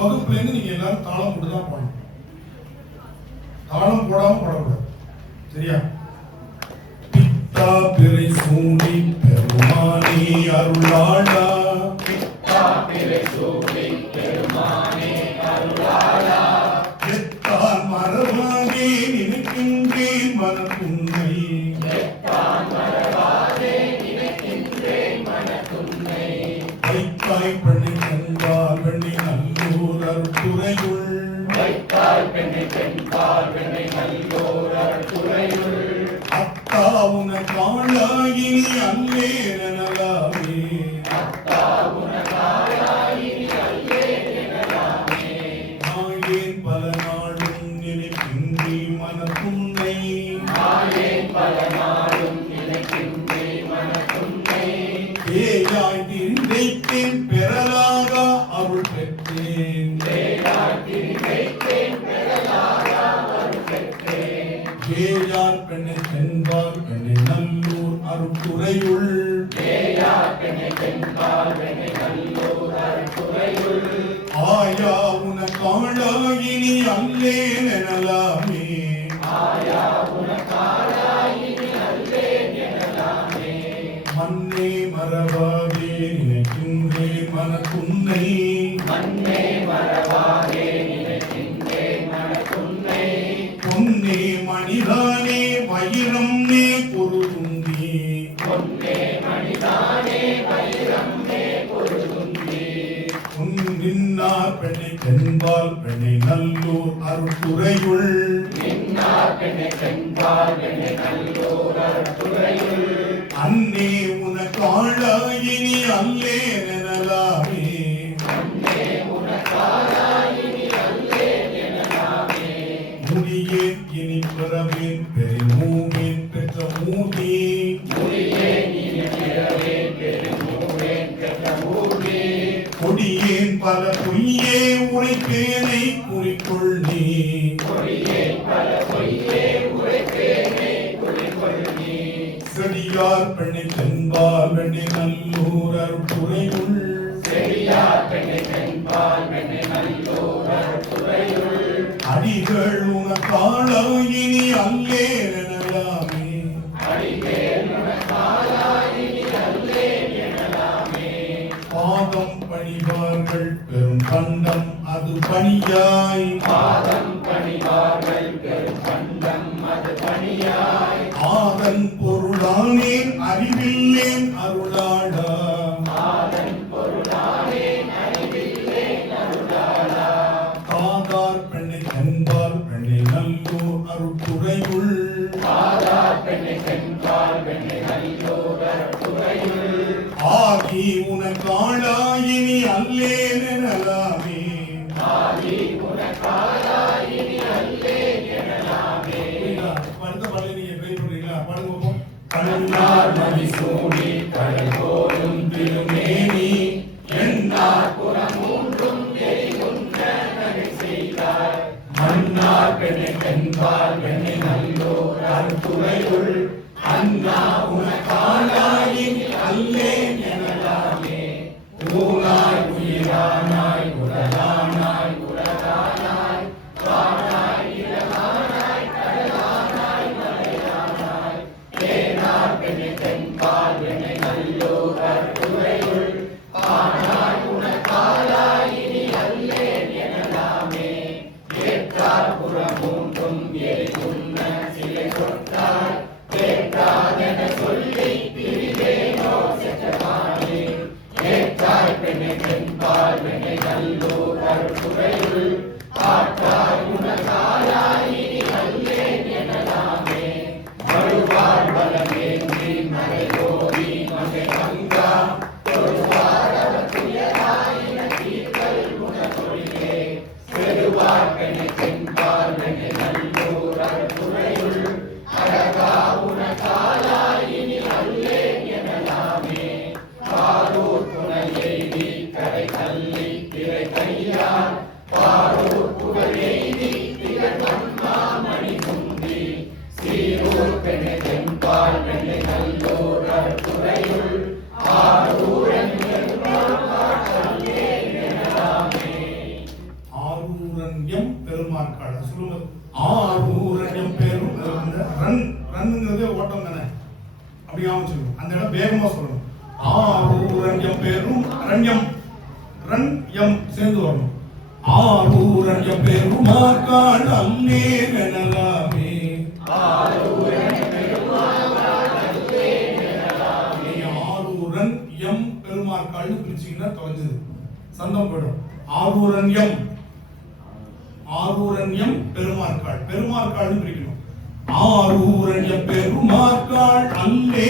வகுப்புல இருந்து நீங்க எல்லாரும் தாளம் போட்டு தான் போகணும். தாளம் போடாம போடக்கூடாது. சரியா? பித்தா பிறை சூடி பெருமானே அருளாளா, பித்தா பிறை சூடி பெருமானே அருளாளா, எத்தான் மரபாகே நினைக்கின்றேன் மனத்துன்னை, எத்தான் மரபாகே நினைக்கின்றேன் மனத்துன்னை, வைத்தாய் பெண்ணை சென்றால் வெண்ணை நல்லூர் அருட்டுரையுள், வைத்தாய் பெண்ணை சென்றால் வெண்ணை நல்லூர் அருட்டுரையுள், அத்தா உனக்காளாயினி அல்லேன் எனலாமே, அத்தா உனக்காளாயினி அல்லேன் எனலாமே, நாயேன் பல நாளும் நினைக்கின்றேன் மனத்துன்னை, நாயேன் பல நாளும் நினைக்கின்றேன் மனத்துன்னை, ஏயாய் திரிந்தைத்தேன் பெறலாக அருள் பெற்றேன், வேளாய் திரிவைத்தேன் பெறலாக அருள் பெற்றேன், ஏயார் பெண்ணை சென்றால் பெண்ணை நல்லூர் அருட்டுரையுள், வேளாய் பெண்ணை சென்றால் வெண்ணை நல்லூர் அருட்டுரையுள், ஆயா உனக்காளாயினி அல்லேன் எனலாமே, ஆயா உனக்காளாயினி அல்லேன் எனலாமே, மண்ணே மறவாதே நினைக்கின்றேன் மனத்துன்னை, மண்ணே மறவாதே நினைக்கின்றேன் மனத்துன்னை, பொன்னே மணிதானே வயிரம் நே பொருதுந்தி, பொன்னே மணிதானே வைரம் நே பொருதுந்தி, நின்னார் பெண்ணை தென்பால் பெண்ணை நல்லூர் அருட்டுரையுள், நின்னார் பெண்ணை சென்றால் வெண்ணை நல்லூர் அருட்டுரையுள், அன்னே உனக்காளாயினி அல்லேன் எனலாமே, அன்னே உனக்காளாயினி அல்லேன் எனலாமே, முடியேன் இனி பிறவேன் பெருமூவேன் பெற்ற மூதி, முடியேன் இனி பிறவேன் பெருமூவேன் பெற்ற மூடி, கொடியேன் பல பொய்யே உரைப்பேனை குறிக்கொள் நீ, கொடியேன் பல பொய்யே உரைப்பேனே குறிக்கொள் நீ, செடியார் பெண்ணை தென்பால் வெண்ணை நல்லூர் அருட்டுரையுள், செடியார் பெண்ணை சென்பால் வெண்ணை நல்லூர் அருட்டுரையுள், அடிகள் உனக்காளாயினி அல்லேன் எனலாமே, அடிமேல் உனக்காளாயினி அல்லேன் எனலாமே, பாதம் பணிவார்கள் பெரும் கண்டம் அது பணியாய், பாதம் பணிவார்கள் பெரும் கண்டம் அது பணியாய், ஆதன் பொருளானேன் அறிவில்லேன் அருளாடா, ஆதன் பொருளானேன் அறிவில்லேன் அருளாளா, காதார் பெண்ணை தென்பால் பெண்ணை நல்லூர் அருட்டுரையுள், ஆதார் பெண்ணை சென்றால் வெண்ணை நல்லூர் அருட்டுரையுள், ஆகி உனக்காளாயினி அல்லேன் எனலாமே, ஆதி உனக்காளாயினி அல்லேன் எனலாமே, அடுத்த பாடலை நீங்க ட்ரை பண்றீங்களா? பாடுங்க பாப்போம். கண்ணார் மணி சூடி கடல் போலும் திருமேனி, எண்ணார் புறமூன்றும் எரிகுன்ற நகை செய்தார், மன்னார் பெண்ணை தென்பால் வெண்ணை நல்லூர் அருட்டுரையுள், அண்ணா உனக்காளாயினி அல்லேன் எனலாமே, ஊனாய் உயிரானாய் உடலானாய் உலகானாய், வானாய் நிலமானாய் கடலானாய் மலையானாய், தேனார் பெண்ணை தென்பால் வெண்ணை நல்லூர் அருட்டுரையுள், ஆனாய் உனக்காளாயினி அல்லேன் எனலாமே, ஏற்றார் புறமூன்றும் எரிகுன்ன சிலை கொட்டார், கேட்டாதென சொல்லி திரிவேனோ செற்றமானே, ஏற்றாய் பெண்ணை தென்பால் வெண்ணை நல்லூர் அருட்டுரையுள், ஆற்றாய் உனக்காளாயினி அல்லேன் எனலாமே, மறுவாழ் வளமேந்தி மலை ஓடி மகை மங்கா, தொழுவார் அவர் துயராயின தீர்த்தல் உணர்வொழியே, பெருவாழ் பெண்ணை தென்பால் வெண்ணை நல்லூர் அருட்டுரையுள், அழகா உனக்காளாயினி அல்லேன் எனலாமே, பாரூர் புனை எய்தி கரை தள்ளி திரை கையார், பாரூர் புகழ் எய்தி திகழ் மணி குந்தி, சீரூர் பெண்ணை தென்பால் வெண்ணை நல்லூர் அருட்டுரையுள், ஆரூர் எங்கள் அல்லேன் எனலாமே, எம் பெருமாற்காடு சொல்லுங்க. ஆரூரன் எம் பெரும் ரன் ரன்ங்கிறது ஓட்டம் தானே, அப்படி ஆரம்பிச்சிருக்கும். அந்த இடம் வேகமா சொல்லணும். ஆரூரன் எம் பெரும் ரண்யம் ரன் எம் சேர்ந்து வரணும். ஆரூரன் எம் பெருமாற்காடு அல்லே எனலாமே. ஆரூரன் எம் பெருமாற்காடு பிரிச்சிங்கன்னா தொலைஞ்சது, சந்தம் போயிடும். ஆரூரன் எம் பெருமாற்காடு, பெருமாற்காடு பிரிக்கணும். ஆரூரன் எம் பெருமாற்காடு அல்லே